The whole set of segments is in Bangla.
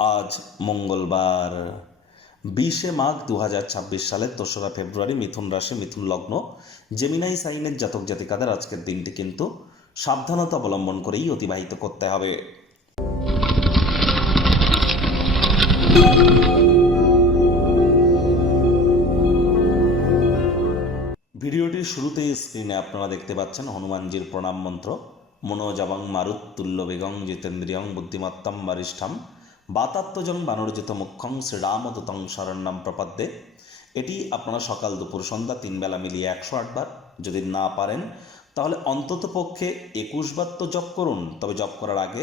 আজ মঙ্গলবার 20 মাঘ 2026 সালের 2রা ফেব্রুয়ারি। মিথুন রাশি, মিথুন লগ্ন, জেমিনাই সাইনের জাতক জাতিকাদের আজকের দিনটি কিন্তু সাবধানতা অবলম্বন করেই অতিবাহিত করতে হবে। ভিডিওটির শুরুতেই স্ক্রিনে আপনারা দেখতে পাচ্ছেন হনুমানজির প্রণাম মন্ত্র। মনোজবং মারুত্তুল্য বেগং জিতেন্দ্রিয়ং বুদ্ধিমত্তম বরিষ্ঠম বাতাত্মজং বানরজিত মুখ্যং শ্রীরামদূতং শরণ্যম প্রপদ্যে। এটি আপনারা সকাল দুপুর সন্ধ্যা 3 বেলা মিলিয়ে 108 বার, যদি না পারেন তাহলে অন্তত পক্ষে 21 বার তো জপ করুন। তবে জপ করার আগে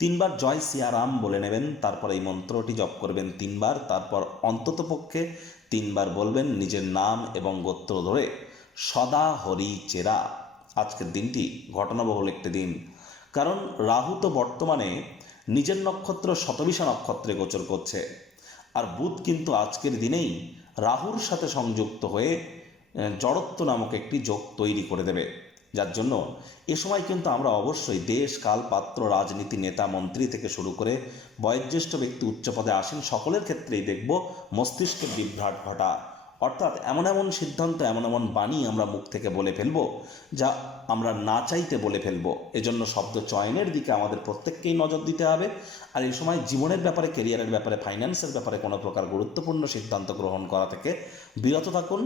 3 বার জয় সিয়ারাম বলে নেবেন, তারপর এই মন্ত্রটি জপ করবেন 3 বার, তারপর অন্তত পক্ষে 3 বার বলবেন নিজের নাম এবং গোত্র ধরে সদা হরি চেরা। আজকের দিনটি ঘটনাবহুল একটি দিন, কারণ রাহু তো বর্তমানে নিজের নক্ষত্র শতবিশা নক্ষত্রে গোচর করছে, আর বুধ কিন্তু আজকের দিনেই রাহুর সাথে সংযুক্ত হয়ে জড়ত্ব নামক একটি যোগ তৈরি করে দেবে। যার জন্য এ সময় কিন্তু আমরা অবশ্যই দেশ কাল পাত্র, রাজনীতি, নেতা মন্ত্রী থেকে শুরু করে বয়োজ্যেষ্ঠ ব্যক্তি, উচ্চপদে আসেন, সকলের ক্ষেত্রেই দেখব মস্তিষ্কের বিভ্রাট ঘটা। অর্থাৎ এমন এমন সিদ্ধান্ত, এমন এমন বাণী আমরা মুখ থেকে বলে ফেলবো যা আমরা না চাইতে বলে ফেলবো। এজন্য শব্দ চয়নের দিকে আমাদের প্রত্যেককেই নজর দিতে হবে। আর এই সময় জীবনের ব্যাপারে, কেরিয়ারের ব্যাপারে, ফাইন্যান্সের ব্যাপারে কোনো প্রকার গুরুত্বপূর্ণ সিদ্ধান্ত গ্রহণ করা থেকে বিরত থাকুন।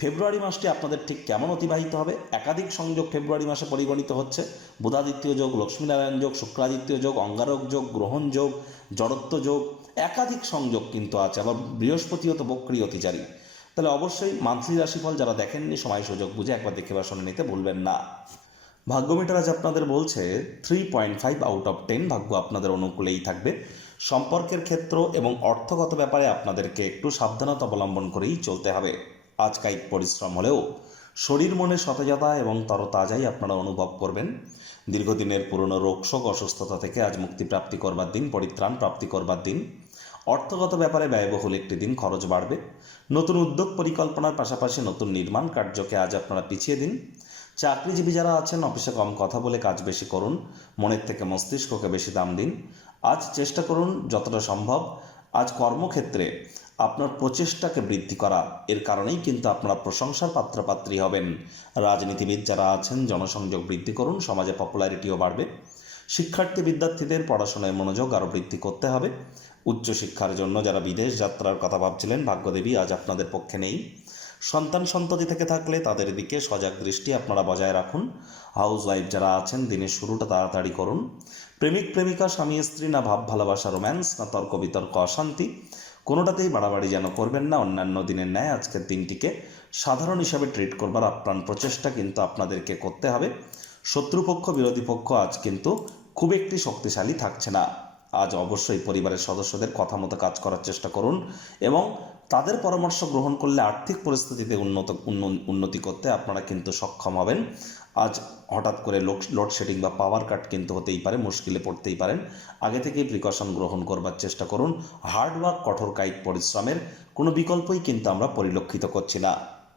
ফেব্রুয়ারি মাসটি আপনাদের ঠিক কেমন অতিবাহিত হবে? একাধিক সংযোগ ফেব্রুয়ারি মাসে পরিগণিত হচ্ছে। বুধাদিত্য যোগ, লক্ষ্মীনারায়ণ যোগ, শুক্রাদিত্য যোগ, অঙ্গারক যোগ, গ্রহণ যোগ, জড়ত্ব যোগ, একাধিক সংযোগ কিন্তু আছে। আবার বৃহস্পতিও তো বক্রী অতিচারী। তাহলে অবশ্যই মান্থলি রাশিফল যারা দেখেননি, সময় সুযোগ বুঝে একবার দেখে বা শুনে নিতে ভুলবেন না। ভাগ্য মিটার আজ আপনাদের বলছে 3.5 আউট অফ 10। ভাগ্য আপনাদের অনুকূলেই থাকবে। সম্পর্কের ক্ষেত্র এবং অর্থগত ব্যাপারে আপনাদেরকে একটু সাবধানতা অবলম্বন করেই চলতে হবে। আজ কায়িক পরিশ্রম হলেও শরীর মনে সতেজতা এবং তরতাজাই আপনারা অনুভব করবেন। দীর্ঘদিনের পুরনো রোগশোক, অসুস্থতা থেকে আজ মুক্তিপ্রাপ্তি করবার দিন, পরিত্রাণ প্রাপ্তি করবার দিন। অর্থগত ব্যাপারে ব্যয়বহুল একটি দিন, খরচ বাড়বে। নতুন উদ্যোগ পরিকল্পনার পাশাপাশি নতুন নির্মাণ কার্যকে আজ আপনারা পিছিয়ে দিন। চাকরিজীবী যারা আছেন, অফিসে কম কথা বলে কাজ বেশি করুন, মনের থেকে মস্তিষ্ককে বেশি দাম দিন। আজ চেষ্টা করুন যতটা সম্ভব আজ কর্মক্ষেত্রে আপনার প্রচেষ্টাকে বৃদ্ধি করা। এর কারণেই কিন্তু আপনারা প্রশংসার পাত্রপাত্রী হবেন। রাজনীতিবিদ যারা আছেন, জনসংযোগ বৃদ্ধি করুন, সমাজে পপুলারিটিও বাড়বে। শিক্ষার্থী বিদ্যার্থীদের পড়াশোনায় মনোযোগ আরও বৃদ্ধি করতে হবে। উচ্চশিক্ষার জন্য যারা বিদেশ যাত্রার কথা ভাবছিলেন, ভাগ্যদেবী আজ আপনাদের পক্ষে নেই। সন্তান সন্ততি থেকে থাকলে তাদের দিকে সজাগ দৃষ্টি আপনারা বজায় রাখুন। হাউস ওয়াইফ যারা আছেন, দিনের শুরুটা তাড়াতাড়ি করুন। প্রেমিক প্রেমিকা, স্বামী স্ত্রী, না ভাব ভালোবাসা রোম্যান্স, না তর্ক বিতর্ক অশান্তি, কোনোটাতেই বাড়াবাড়ি যেন করবেন না। অন্যান্য দিনের ন্যায় আজকের দিনটিকে সাধারণ হিসাবে ট্রিট করবার আপ্রাণ প্রচেষ্টা কিন্তু আপনাদেরকে করতে হবে। শত্রুপক্ষ, বিরোধী পক্ষ আজ কিন্তু খুব একটি শক্তিশালী থাকছে না। আজ অবশ্যই পরিবারের সদস্যদের কথা মতো কাজ করার চেষ্টা করুন এবং তাদের পরামর্শ গ্রহণ করলে আর্থিক পরিস্থিতিতে উন্নতি করতে আপনারা কিন্তু সক্ষম হবেন। আজ হঠাৎ করে লোডশেডিং বা পাওয়ার কাট কিন্তু হতেই পারে, মুশকিলে পড়তেই পারেন। আগে থেকেই প্রিকশন গ্রহণ করবার চেষ্টা করুন। হার্ডওয়ার্ক, কঠোর কায়িক পরিশ্রমের কোনো বিকল্পই কিন্তু আমরা পরিলক্ষিত করছি না।